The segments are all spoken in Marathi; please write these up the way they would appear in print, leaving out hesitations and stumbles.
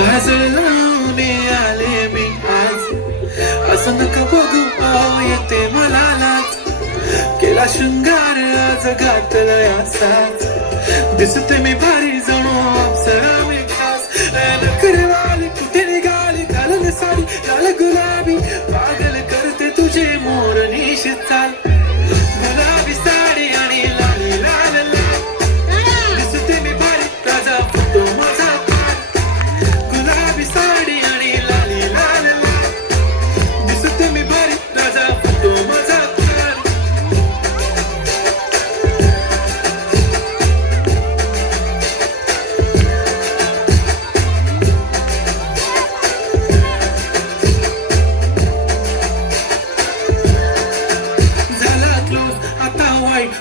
काजळ लावून आले मी आज, असं नका बघू येते मला लाज. केला शृंगार आज घातलाय असाच, दिसते मी भारी जणू अप्सरा मी खास. नखरेवाली कुठे निघाली घालून साडी लाल गुलाबी, पागल करते तुझे मोर निशी चाल. गुलाबी साडी आणि लाल लाल लाल, दिसते मी भारी राजा फोटो माझा काढ. गुलाबी साडी आणि लाल लाल लाल, दिसते मी भारी राजा फोटो माझा काढ.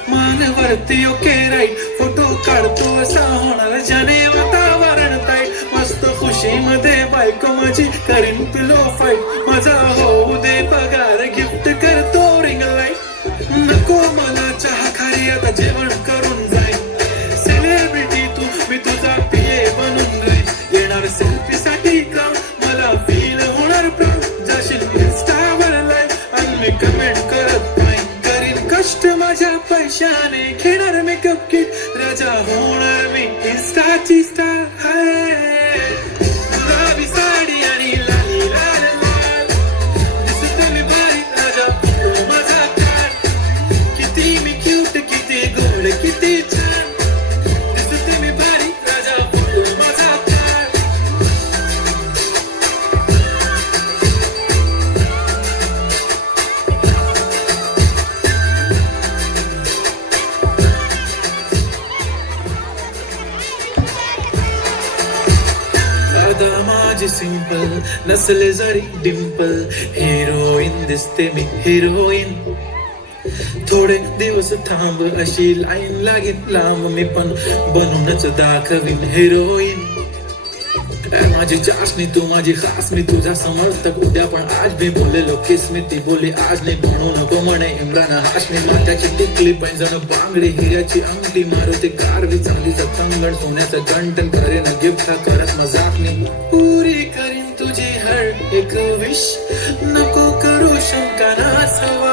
मानवरती ओके राईट, फोटो काढतो असा होणार ज्याने वातावरण ताईट. मस्त खुशी मध्ये बायको माझी करीन पिलो फाईट, माझा होऊ दे पगार गिफ्ट करतो रिंग लाईट. नको मला चहा खारी आता जेवण करून जाईन, सेलिब्रिटी तू मी तुझा पिये बनून राहीन. येणार सेल्फी साठी काम मला फील होणार प्राऊड, जाशील इन्स्टावर लाईव्ह आणि मी कमेंट करत नाही. कष्ट माझ्या पैशाने घेणार मेकअप किट, राजा होणार मी इन्स्टाची स्टार. गुलाबी साडी आणि लाली लाल लाल, दिसते मी भारी राजा फोटो माझा काढ. किती मी क्यूट किती गोड किती छान, दिसते मी भारी राजा फोटो माझा काढ. माझी सिंपल नसले जरी डिंपल, हिरोईन दिसते मी हिरोईन. थोडे दिवस थांब अशी लाईन लागेल लांब, मी पण बनूनच दाखवीन हिरोईन. माझी चाशनी तू माझी खास, मी तुझा समर्थक उद्या पण आज मी बोललेलो किस मी ती बोली आज नाही. म्हणू नको म्हणे इम्रान हाशमी, माथ्याची टिकली पैंजण बांगडी हिऱ्याची अंगठी, मारुती कारवी चांदीचं कंगण सोन्याचं गंटन, करेन गिफ्ट करत मजाक मी. पुरी करीन तुझी हर एक विश, नको करू शंका ना सवा.